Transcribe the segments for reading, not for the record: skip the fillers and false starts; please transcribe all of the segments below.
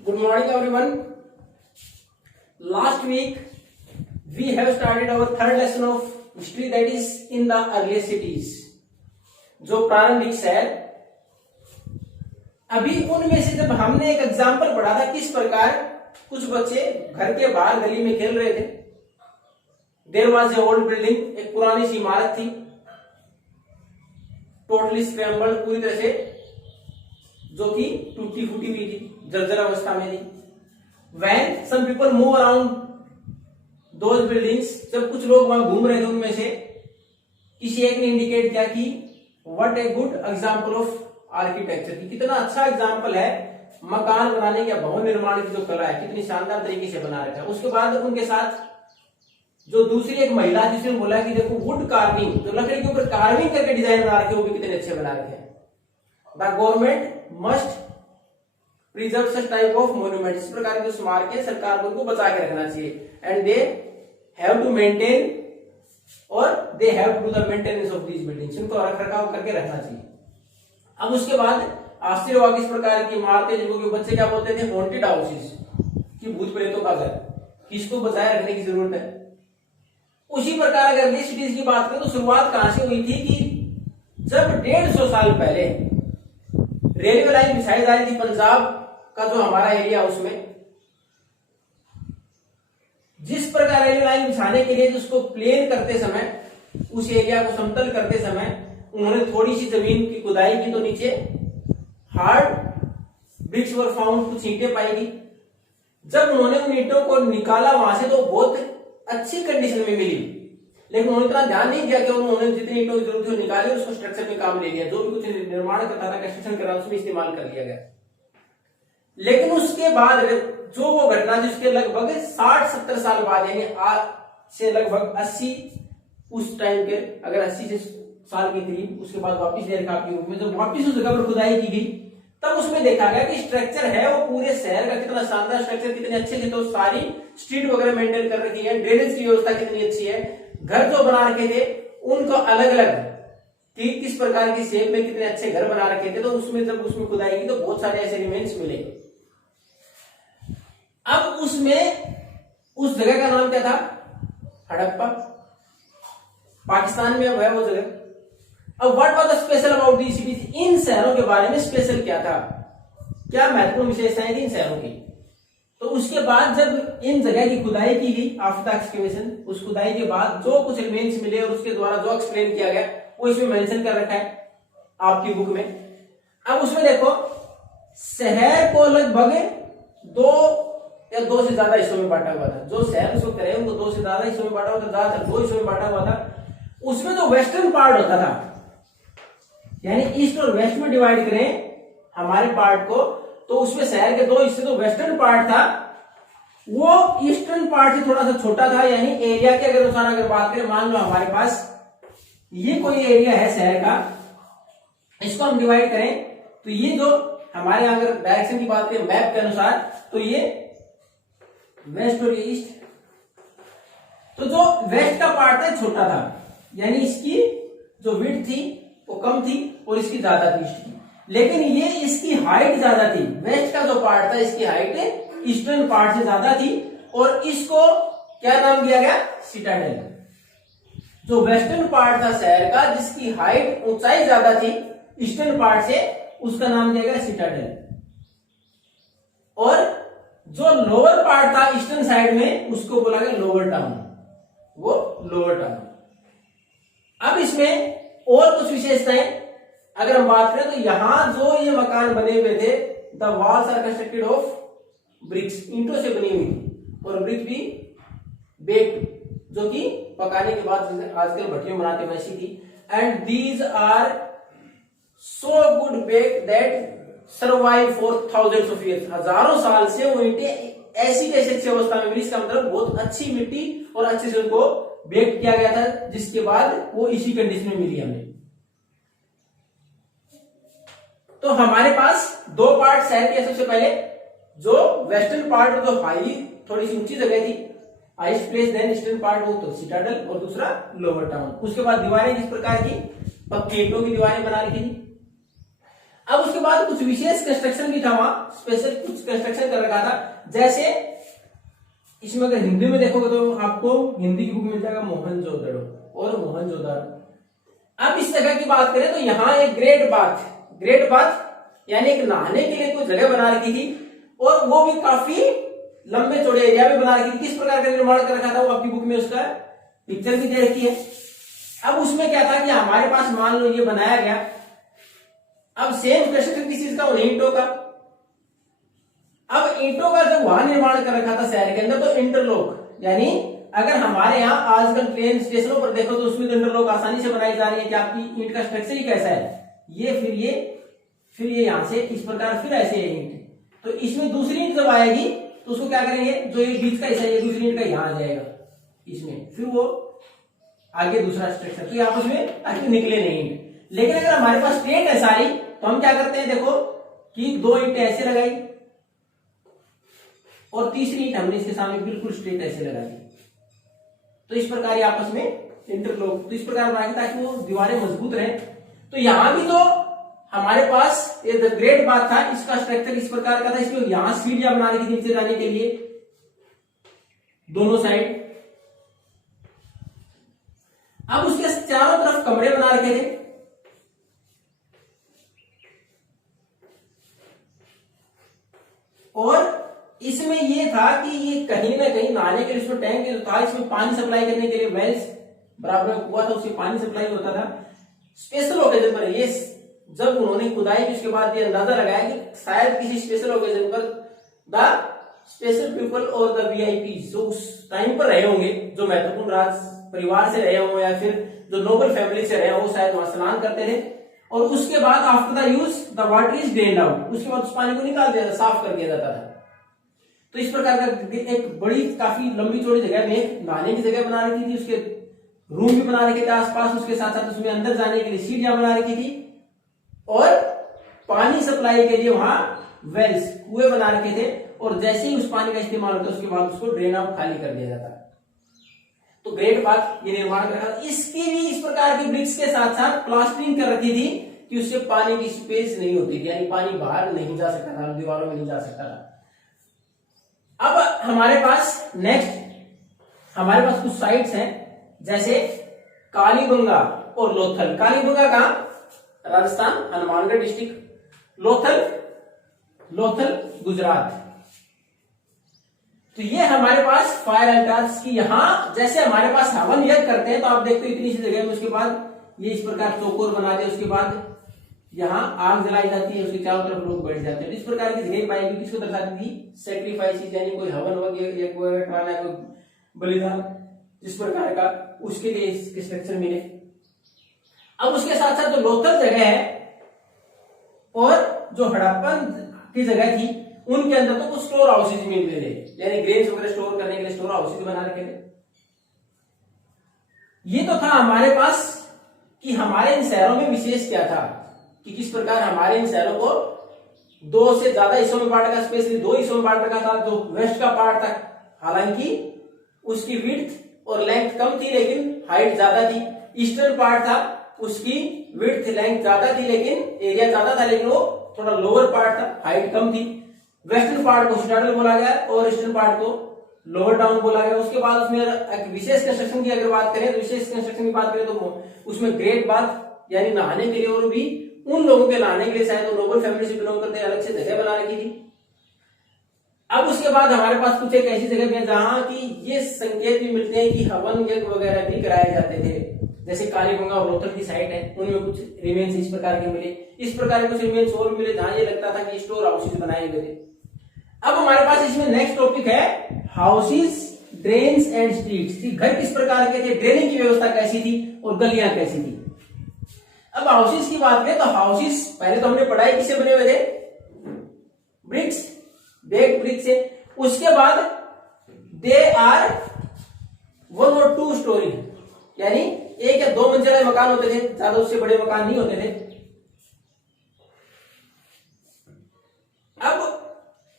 Good morning, everyone. Last week we have started our third lesson of history, that is in the earliest cities. जो प्रारंभिक शहर, अभी उनमें से जब हमने एक एग्जाम्पल पढ़ा था किस प्रकार कुछ बच्चे घर के बाहर गली में खेल रहे थे. There was a old building, एक पुरानी सी इमारत थी, टोटली स्क्रैम्बल्ड, पूरी तरह से जो कि टूटी फूटी हुई थी, जर्जर अवस्था में थी. When some people move around those buildings, जब कुछ लोग वहां घूम रहे थे उनमें से किसी एक ने इंडिकेट किया कि what a good example of architecture, की कितना अच्छा एग्जाम्पल है मकान बनाने या भवन निर्माण की जो कला है, कितनी शानदार तरीके से बना रखा है. उसके बाद उनके साथ जो दूसरी एक महिला जिसने बोला कि देखो वुड कार्विंग, जो लकड़ी के ऊपर कार्विंग करके डिजाइन बना रखे वो भी कितने अच्छे बना रखे हैं. The government must preserve such type of monument, इस प्रकार के स्मारक है सरकार को उनको बचा के रखना चाहिए. And they have to maintain और they have to do the maintenance of these buildings, इनको रख रखाव करके रखना चाहिए. अब उसके बाद आश्चर्य हुआ कि इस प्रकार की इमारतें जिनको कि बच्चे क्या बोलते थे, हॉन्टेड हाउसेस, कि भूत प्रेतों का घर, किसको बचाए रखने की जरूरत है. उसी प्रकार अगर ये सिटीज की बात करें तो शुरुआत कहां से हुई थी कि जब 150 साल पहले रेलवे लाइन बिछाई जा रही थी पंजाब का जो हमारा एरिया, उसमें जिस प्रकार रेलवे लाइन बिछाने के लिए उसको प्लेन करते समय, उस एरिया को समतल करते समय उन्होंने थोड़ी सी जमीन की खुदाई की तो नीचे हार्ड ब्रिक्स वर फाउंड, कुछ ईंटें पाई गई. जब उन्होंने उन ईंटों को निकाला वहां से तो बहुत अच्छी कंडीशन में मिली, लेकिन उन्होंने इतना ध्यान नहीं दिया कि उन्होंने जितनी ईंटों की जरूरत थी निकाली, उसको स्ट्रक्चर में काम ले लिया, जो भी कुछ निर्माण करता था, कंस्ट्रक्शन कर रहा था, उसमें इस्तेमाल कर लिया गया. लेकिन उसके बाद जो वो घटना जिसके लगभग 60-70 साल बाद, यानी आज से लगभग 80, उस टाइम के अगर 80 से साल के करीब, उसके बाद वापिस रेलखा के रूप में जब वापिस उस जगह पर खुदाई की गई, तब उसमें देखा गया कि स्ट्रक्चर है वो पूरे शहर का कितना शानदार स्ट्रक्चर, कितने अच्छे से, तो सारी स्ट्रीट वगैरह मेंटेन कर रखी है, ड्रेनेज की व्यवस्था कितनी अच्छी है, घर जो बना रखे थे उनको अलग अलग कि किस प्रकार की शेप में कितने अच्छे घर बना रखे थे. तो उसमें जब उसमें खुदाई की तो बहुत सारे ऐसे रिमेन्स मिले. अब उसमें उस जगह का नाम क्या था, हड़प्पा, पाकिस्तान में अब है वो जगह. अब what was the special about the cities, इन शहरों के बारे में स्पेशल क्या था, क्या महत्वपूर्ण विशेषताएं थी इन शहरों की. तो उसके बाद जब इन जगह की खुदाई की गई, आफ्टर एक्सकेवेशन, उस खुदाई के बाद जो कुछ रिमेन्स मिले और उसके द्वारा जो एक्सप्लेन किया गया वो इसमें मेंशन कर रखा है आपकी बुक में. अब उसमें देखो शहर को लगभग 2 या 2 से ज्यादा हिस्सों में बांटा हुआ था. जो शहर उसको कह रहे हैं उनको 2 से ज्यादा हिस्सों में बांटा हुआ था, ज्यादातर 2 हिस्सों में बांटा हुआ था. उसमें जो वेस्टर्न पार्ट होता था, यानी ईस्ट और वेस्ट में डिवाइड करें हमारे पार्ट को, तो उसमें शहर के 2 हिस्से, तो वेस्टर्न पार्ट था वो ईस्टर्न पार्ट से थोड़ा सा छोटा था. यानी एरिया के अगर अनुसार अगर बात करें, मान लो हमारे पास ये कोई एरिया है शहर का, इसको हम डिवाइड करें तो ये जो हमारे अगर डायरेक्शन की बात करें मैप के अनुसार, तो ये वेस्ट और ईस्ट, तो जो वेस्ट का पार्ट था छोटा था, यानी इसकी जो विड्थ थी वो कम थी और इसकी ज्यादा थी ईस्ट की. लेकिन ये इसकी हाइट ज्यादा थी, वेस्ट का जो पार्ट था इसकी हाइट ईस्टर्न पार्ट से ज्यादा थी, और इसको क्या नाम दिया गया, सिटाडेल. जो वेस्टर्न पार्ट था शहर का जिसकी हाइट ऊंचाई ज्यादा थी ईस्टर्न पार्ट से, उसका नाम दिया गया सिटाडेल. और जो लोअर पार्ट था ईस्टर्न साइड में उसको बोला गया लोअर टाउन, वो लोअर टाउन. अब इसमें और कुछ विशेषताएं अगर हम बात करें तो यहां जो ये मकान बने हुए थे, the walls are constructed of bricks, ईंटों से बनी हुई, और ब्रिक भी बेक्ड, जो कि पकाने के बाद आजकल भट्टियों बनाते वैसी थी. And these are so good bake that survive for thousands of years, हजारों साल से वो ईंटें ऐसी कैसी अच्छी अवस्था में मिली. इसका मतलब बहुत अच्छी मिट्टी और अच्छे से उनको बेक किया गया था, जिसके बाद वो इसी कंडीशन में मिली हमें. तो हमारे पास 2 पार्ट शहर के, सबसे पहले जो वेस्टर्न पार्ट जो हाई थोड़ी सी ऊंची जगह थी, highest place, then eastern part वो तो सिटाडल, और दूसरा लोअर टाउन. उसके बाद दीवारें जिस प्रकार की पक्की ईंटों की दीवारें बना रखी थी. अब उसके बाद कुछ विशेष कंस्ट्रक्शन भी था वहां, स्पेशल कुछ कंस्ट्रक्शन कर रखा था। जैसे इसमें अगर हिंदी में देखोगे तो आपको हिंदी की बुक मिल जाएगा मोहनजोदड़ो और मोहनजोदड़ो। अब इस जगह की बात करें तो यहाँ एक ग्रेट बाथ यानी एक नहाने के लिए कोई जगह बना रखी थी, और वो भी काफी लंबे चौड़े एरिया में बना रखी थी। किस प्रकार का निर्माण कर रखा था वो आपकी बुक में उसका पिक्चर भी दे रखी है। अब उसमें क्या था कि हमारे पास मान लो ये बनाया गया, अब सेम कंस्ट्रक्शन किस चीज का, उन्हें ईंटों का। अब ईंटों का जब वहां निर्माण कर रखा था शहर के अंदर, तो इंटरलॉक यानी अगर हमारे यहाँ आजकल ट्रेन स्टेशनों पर देखो तो उसमें इंटरलॉक आसानी से बनाई जा रही है कि आपकी ईंट का स्ट्रक्चर ही कैसा है, ये फिर ये यहां से इस प्रकार, फिर ऐसे ईंट। तो इसमें दूसरी ईंट जब आएगी तो उसको क्या करेंगे, जो ये बीच का हिस्सा है दूसरी ईंट का यहाँ आ जाएगा इसमें, फिर वो आगे दूसरा स्ट्रक्चर, तो आपस में ताकि निकले नहीं ईंट। लेकिन अगर हमारे पास स्ट्रेट है सारी, तो हम क्या करते हैं, देखो कि दो ईंटें ऐसे लगाई और तीसरी ईंट हमने इसके सामने बिल्कुल स्ट्रेट ऐसे लगा दी। तो इस प्रकार ये आपस में इंटरलॉक, तो इस प्रकार बनाएंगे ताकि वो दीवारें मजबूत रहे। तो यहां भी तो हमारे पास ये द ग्रेट बात था, इसका स्ट्रक्चर इस प्रकार का था, इसमें यहां सीढ़ियां बना रही थी नीचे जाने के लिए दोनों साइड। अब उसके चारों तरफ कमरे बना रखे थे, और इसमें ये था कि ये कहीं ना कहीं नहाने के लिए इसमें टैंक जो था, इसमें पानी सप्लाई करने के लिए वेल्स बराबर में कुआ था, उससे पानी सप्लाई होता था। स्पेशल ओकेजन पर ये जब उन्होंने खुदाई की उसके बाद ये अंदाजा लगाया कि शायद किसी स्पेशल ओकेजन पर द स्पेशल पीपल और द वीआईपी जो उस टाइम पर रहे होंगे, जो महत्वपूर्ण राज परिवार से रहे हों या फिर जो नोबल फैमिली से रहे हों, शायद वहां स्नान करते थे। और उसके बाद after the use the water is drained out, उसके बाद उस पानी को निकाल दिया, साफ कर दिया जाता था। तो इस प्रकार का एक बड़ी काफी लंबी चौड़ी जगह में एक नहाने की जगह बना रखी थी, उसके रूम भी बना रखे थे आसपास, उसके साथ साथ उसमें अंदर जाने के लिए सीढ़ियां बना रखी थी, और पानी सप्लाई के लिए वहां वेल्स कुएं बना रखे थे। और जैसे ही उस पानी का इस्तेमाल होता है उसके बाद उसको ड्रेन आउट खाली कर दिया जाता है। तो ग्रेट बाथ ये निर्माण कर रखा था। इसकी भी इस प्रकार की ब्रिक्स के साथ साथ प्लास्टरिंग कर रखी थी कि उससे पानी की स्पेस नहीं होती थी, यानी पानी बाहर नहीं जा सकता था, दीवारों में नहीं जा सकता था। अब हमारे पास नेक्स्ट हमारे पास कुछ साइट्स हैं, जैसे कालीबंगा और लोथल। कालीबंगा कहां, राजस्थान हनुमानगढ़ डिस्ट्रिक्ट, लोथल गुजरात। तो ये हमारे पास फायर अल्टार्स की, यहां जैसे हमारे पास हवन यज्ञ करते हैं तो आप देखते हो इतनी सी जगह में, उसके बाद ये इस प्रकार चौकोर बना दिया, उसके बाद यहाँ आग जलाई जाती है, उसके चारों तरफ लोग बैठ जाते हैं। इस प्रकार की जगह पाएगी, किसको दर्शाती थी, सेक्रीफाइस, यानी कोई हवन वगैरह कोई बलिदान जिस प्रकार का, उसके लिए इसके स्ट्रक्चर मिले। अब उसके साथ साथ जो लोथल जगह है और जो हड़प्पन की जगह थी, उनके अंदर तो कुछ स्टोर हाउसेज मिलते थे, यानी ग्रेन्स वगैरह स्टोर करने के लिए स्टोर हाउसेज बना रखे थे। ये तो था हमारे पास कि हमारे इन शहरों में विशेष क्या था, कि किस प्रकार हमारे इन शहरों को दो से ज्यादा हिस्सों में बांट रखा, स्पेशली दो हिस्सों में बांट रखा था। जो वेस्ट का पार्ट था, हालांकि उसकी विड्थ और लेंथ कम थी लेकिन हाइट ज्यादा थी। ईस्टर्न पार्ट था, उसकी विड्थ लेंथ ज्यादा थी लेकिन एरिया ज्यादा था, लेकिन वो थोड़ा लोअर पार्ट था, हाइट कम थी। वेस्टर्न पार्ट को सिटाडल बोला गया और ईस्टर्न पार्ट को लोअर टाउन बोला गया। उसके बाद उसमें एक विशेष कंस्ट्रक्शन की अगर बात करें तो विशेष कंस्ट्रक्शन की बात करें तो उसमें ग्रेट बाथ यानी नहाने के लिए, और भी उन लोगों के नहाने के लिए, शायद वो नोबल फैमिली से बिलोंग करते हैं, अलग से जगह बना रखी थी। अब उसके बाद हमारे पास कुछ एक ऐसी जगह भी है जहां की ये संकेत भी मिलते हैं कि हवन यज्ञ वगैरह भी कराए जाते थे, जैसे कालीबंगा और लोथल की साइट है, उनमें कुछ रिमेन्स इस प्रकार के मिले। इस प्रकार के कुछ रिमेन्स और मिले जहां ये लगता था कि स्टोर हाउसेज बनाए गए थे। अब हमारे पास इसमें नेक्स्ट टॉपिक है हाउसेज, ड्रेन्स एंड स्ट्रीट्स। घर किस प्रकार के थे, ड्रेनिंग की व्यवस्था कैसी थी और गलियां कैसी थी। अब हाउसेज की बात करें तो हाउसेज पहले तो हमने पढ़ाई किससे बने हुए थे, ब्रिक्स, बेक्ड ब्रिक्स से। उसके बाद दे आर 1 और 2 स्टोरी, यानी 1 या 2 मंजिला मकान होते थे, ज्यादा उससे बड़े मकान नहीं होते थे। अब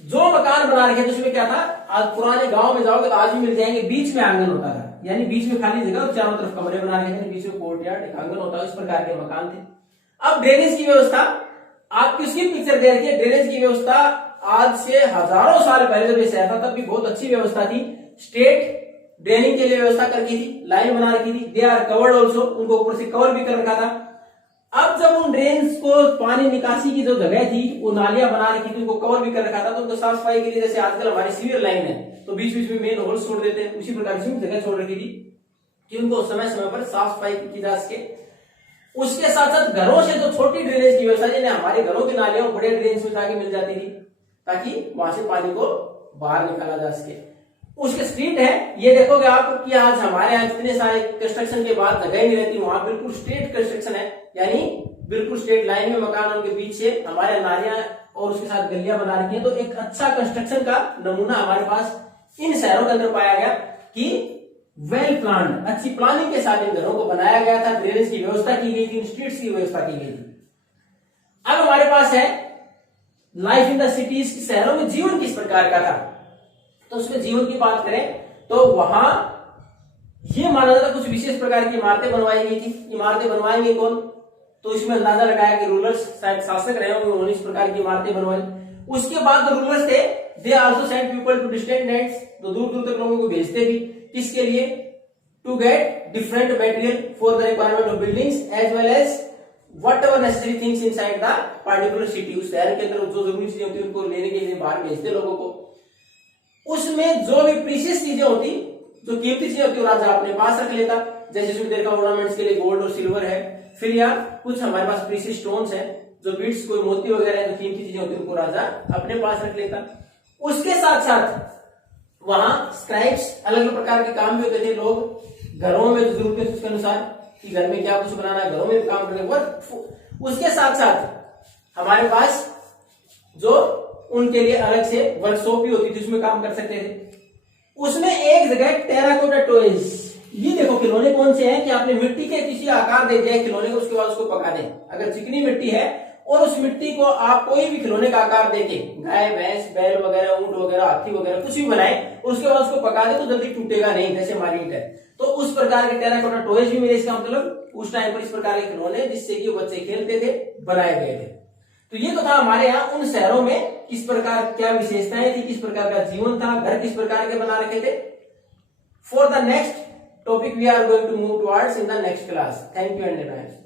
जो मकान बना रखे थे उसमें क्या था, आज पुराने गांव में जाओगे तो आज भी मिल जाएंगे, बीच में आंगन होता था, यानी बीच में खाली जगह और चारों तरफ कमरे बना रखे थे, बीच में कोर्टयार्ड, एक आंगन होता है, इस प्रकार के मकान थे। अब ड्रेनेज की व्यवस्था, आप किसकी पिक्चर दे रखी है? ड्रेनेज की व्यवस्था आज से हजारों साल पहले जब ये शहर था तब भी बहुत अच्छी व्यवस्था थी। स्टेट ड्रेनिंग के लिए व्यवस्था कर रखी थी, लाइन बना रखी थी, दे आर कवर्ड ऑल्सो, उनको ऊपर से कवर भी कर रखा था। अब जब उन ड्रेन्स को पानी निकासी की जो जगह थी वो नालियां बना रखी थी, उनको कवर भी कर रखा था, तो उनको साफ सफाई के लिए जैसे आजकल हमारी सीवियर लाइन है तो बीच बीच में मेन होल छोड़ देते हैं, उसी प्रकार से जगह छोड़ रखी थी कि उनको समय समय पर साफ सफाई की जा सके। उसके साथ साथ घरों से जो छोटी ड्रेनेज की व्यवस्था, जिन्हें हमारे घरों की नालियां बड़े ड्रेनेज में जाके मिल जाती थी ताकि वहां से पानी को बाहर निकाला जा सके। उसके स्ट्रीट है, ये देखोगे आप कि आज हमारे यहाँ जितने सारे कंस्ट्रक्शन के बाद जगह नहीं रहती, वहां बिल्कुल स्ट्रेट कंस्ट्रक्शन है, यानी बिल्कुल स्ट्रेट लाइन में मकान, उनके बीच से हमारे नालियां और उसके साथ गलियां बना रखी है। तो एक अच्छा कंस्ट्रक्शन का नमूना हमारे पास इन शहरों के अंदर पाया गया कि वेल प्लान, अच्छी प्लानिंग के साथ इन घरों को बनाया गया था, ड्रेनेज की व्यवस्था की गई थी, स्ट्रीट्स की व्यवस्था की गई थी। अब हमारे पास है लाइफ इन द सिटीज, शहरों में जीवन किस प्रकार का था। तो उसमें जीवन की बात करें तो वहां ये माना जाता कुछ विशेष प्रकार की इमारतें बनवाई गई थी। इमारतें बनवाएंगे कौन? तो इसमें अंदाजा लगाया कि रूलर्स, शायद शासक रहे होंगे, उन्होंने इस प्रकार की इमारतें बनवाई। उसके बाद जो रूलर्स थे they also send people to distant lands, तो दूर दूर तक लोगों को भेजते भी, किसके लिए? To get different material for the requirement of buildings as well as whatever necessary things inside the particular city. उस शहर के अंदर जो जरूरी चीजें होती है उनको लेने के लिए बाहर भेजते लोगों को। उसमें जो भी प्रीशियस चीजें होती, जो कीमती चीजें होती, वो राजा अपने पास रख लेता, जैसे इसमें देखा ऑर्नामेंट्स के लिए गोल्ड और सिल्वर है। फिर या कुछ हमारे पास प्रीशियस स्टोन्स है, जो बीड्स, कोई मोती वगैरह है, जो कीमती चीजें होती है, उनको राजा अपने पास रख लेता। उसके साथ साथ वहां स्क्राइब्स, अलग अलग प्रकार के काम भी होते थे। लोग घरों में जो जरूरत है उसके अनुसार कि घर में क्या कुछ बनाना है, घरों में भी काम करने। उसके साथ साथ हमारे पास जो उनके लिए अलग से वर्कशॉप भी होती थी, उसमें काम कर सकते थे। उसमें एक जगह टेराकोटा टॉयज, ये देखो खिलौने कौन से हैं कि आपने मिट्टी के किसी आकार दे दिया खिलौने को, उसके बाद उसको पका दें। अगर चिकनी मिट्टी है और उस मिट्टी को आप कोई भी खिलौने का आकार देके, गाय भैंस बैल वगैरह, ऊंट वगैरह, हाथी वगैरह कुछ भी बनाए और उसके बाद उसको पका दे तो जल्दी टूटेगा नहीं, जैसे हमारी ईंट है। तो उस प्रकार के टेराकोटा टॉयज भी मेरे, इसका मतलब उस टाइम पर इस प्रकार के खिलौने जिससे कि बच्चे खेलते थे बनाए गए थे। तो ये तो था हमारे यहाँ उन शहरों में किस प्रकार क्या विशेषताएं थी, किस प्रकार का जीवन था, घर किस प्रकार के बना रखे थे। For the next topic we are going to move towards in the next class. Thank you and